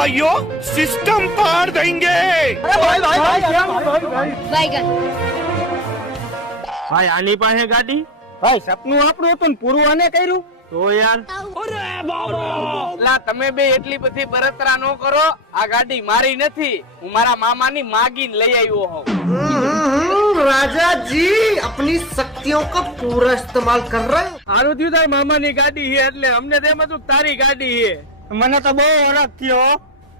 भाइयों सिस्टम पार देंगे। ભાઈ આની પાસે ગાડી ભાઈ સપનું આપણું હતું ને પૂરું આને કર્યું તો યાર લા તમે બે એટલી બધી બળતરા ન કરો. આ ગાડી મારી નથી, હું મારા મામાની માગીને લઈ આવ્યો હોઉં. राजा जी अपनी शक्तियों का पूरा इस्तेमाल कर रहे हैं। આનું થયું તારી મામાની ગાડી છે એટલે અમને તેમ હતું તારી ગાડી છે. મને તો બહુ ઓળખ થયો